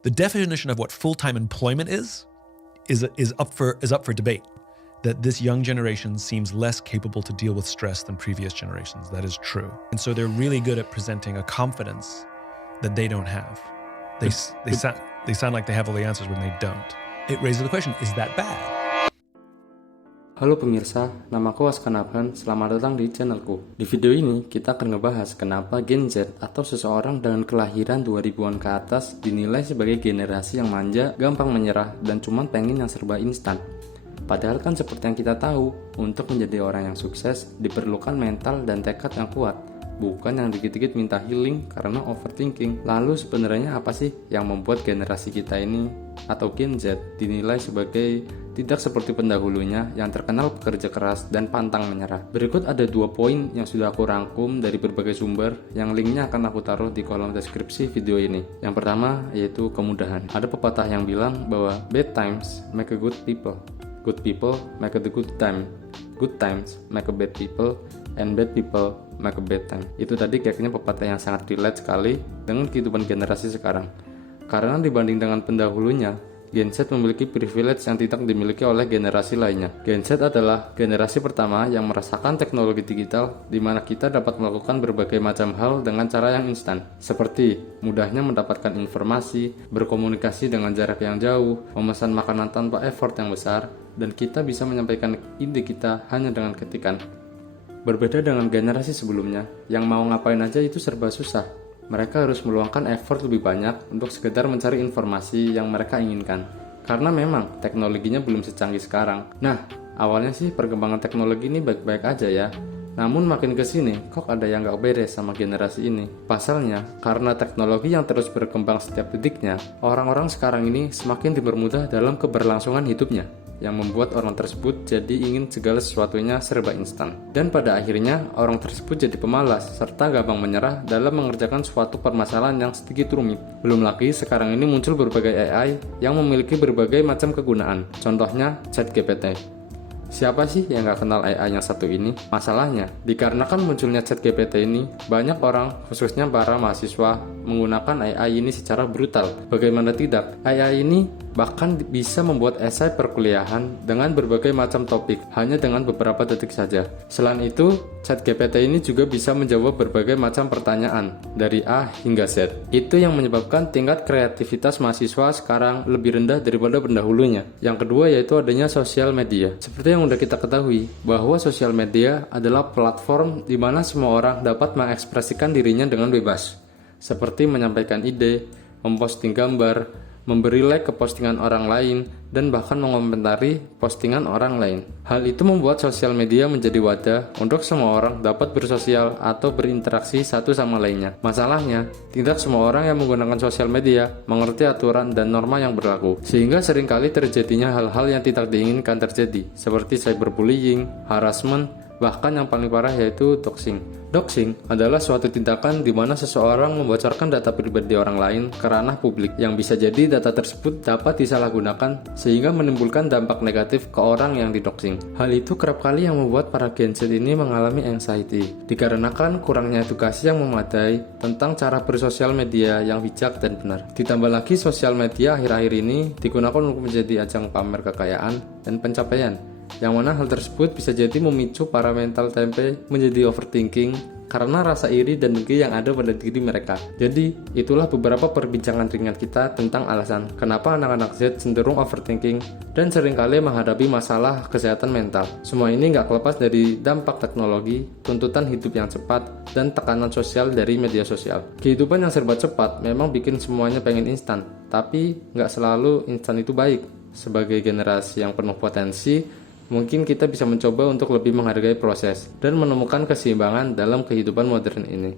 The definition of what full-time employment is up for debate. That this young generation seems less capable to deal with stress than previous generations. That is true. And so they're really good at presenting a confidence that they don't have. They sound like they have all the answers when they don't. It raises the question, is that bad? Halo pemirsa, namaku Askan Abhan, selamat datang di channelku. Di video ini, kita akan ngebahas kenapa Gen Z atau seseorang dengan kelahiran 2000-an ke atas dinilai sebagai generasi yang manja, gampang menyerah, dan cuma pengen yang serba instan. Padahal kan seperti yang kita tahu, untuk menjadi orang yang sukses diperlukan mental dan tekad yang kuat, bukan yang dikit-dikit minta healing karena overthinking. Lalu sebenarnya apa sih yang membuat generasi kita ini atau Gen Z dinilai sebagai tidak seperti pendahulunya yang terkenal pekerja keras dan pantang menyerah? Berikut ada 2 poin yang sudah aku rangkum dari berbagai sumber yang linknya akan aku taruh di kolom deskripsi video ini. Yang pertama yaitu kemudahan. Ada pepatah yang bilang bahwa bad times make a good people. Good people make a good time. Good times make a bad people, and bad people make a bad time. Itu tadi kayaknya pepatah yang sangat relate sekali dengan kehidupan generasi sekarang. Karena dibanding dengan pendahulunya, Gen Z memiliki privilege yang tidak dimiliki oleh generasi lainnya. Gen Z adalah generasi pertama yang merasakan teknologi digital di mana kita dapat melakukan berbagai macam hal dengan cara yang instan. Seperti mudahnya mendapatkan informasi, berkomunikasi dengan jarak yang jauh, memesan makanan tanpa effort yang besar, dan kita bisa menyampaikan ide kita hanya dengan ketikan. Berbeda dengan generasi sebelumnya, yang mau ngapain aja itu serba susah. Mereka harus meluangkan effort lebih banyak untuk sekedar mencari informasi yang mereka inginkan. Karena memang teknologinya belum secanggih sekarang. Nah, awalnya sih perkembangan teknologi ini baik-baik aja ya. Namun makin kesini, kok ada yang gak beres sama generasi ini. Pasalnya, karena teknologi yang terus berkembang setiap detiknya, orang-orang sekarang ini semakin dipermudah dalam keberlangsungan hidupnya, yang membuat orang tersebut jadi ingin segala sesuatunya serba instan. Dan pada akhirnya, orang tersebut jadi pemalas, serta gampang menyerah dalam mengerjakan suatu permasalahan yang sedikit rumit. Belum lagi, sekarang ini muncul berbagai AI yang memiliki berbagai macam kegunaan. Contohnya, ChatGPT. Siapa sih yang gak kenal AI yang satu ini? Masalahnya, dikarenakan munculnya ChatGPT ini, banyak orang, khususnya para mahasiswa, menggunakan AI ini secara brutal. Bagaimana tidak, AI ini bahkan bisa membuat esai perkuliahan dengan berbagai macam topik, hanya dengan beberapa detik saja. Selain itu, ChatGPT ini juga bisa menjawab berbagai macam pertanyaan, dari A hingga Z. Itu yang menyebabkan tingkat kreativitas mahasiswa sekarang lebih rendah daripada pendahulunya. Yang kedua yaitu adanya sosial media. Seperti yang udah kita ketahui, bahwa sosial media adalah platform di mana semua orang dapat mengekspresikan dirinya dengan bebas. Seperti menyampaikan ide, memposting gambar, memberi like ke postingan orang lain, dan bahkan mengomentari postingan orang lain. Hal itu membuat sosial media menjadi wadah untuk semua orang dapat bersosial atau berinteraksi satu sama lainnya. Masalahnya, tidak semua orang yang menggunakan sosial media mengerti aturan dan norma yang berlaku, sehingga seringkali terjadinya hal-hal yang tidak diinginkan terjadi, seperti cyberbullying, harassment, bahkan yang paling parah yaitu doxing. Doxing adalah suatu tindakan di mana seseorang membocorkan data pribadi orang lain ke ranah publik, yang bisa jadi data tersebut dapat disalahgunakan sehingga menimbulkan dampak negatif ke orang yang didoxing. Hal itu kerap kali yang membuat para Gen Z ini mengalami anxiety, dikarenakan kurangnya edukasi yang memadai tentang cara bersosial media yang bijak dan benar. Ditambah lagi sosial media akhir-akhir ini digunakan untuk menjadi ajang pamer kekayaan dan pencapaian, yang mana hal tersebut bisa jadi memicu para mental tempe menjadi overthinking karena rasa iri dan dengki yang ada pada diri mereka. Jadi, itulah beberapa perbincangan ringan kita tentang alasan kenapa anak-anak Z cenderung overthinking dan seringkali menghadapi masalah kesehatan mental. Semua ini nggak lepas dari dampak teknologi, tuntutan hidup yang cepat, dan tekanan sosial dari media sosial. Kehidupan yang serba cepat memang bikin semuanya pengen instan, tapi nggak selalu instan itu baik. Sebagai generasi yang penuh potensi, mungkin kita bisa mencoba untuk lebih menghargai proses dan menemukan keseimbangan dalam kehidupan modern ini.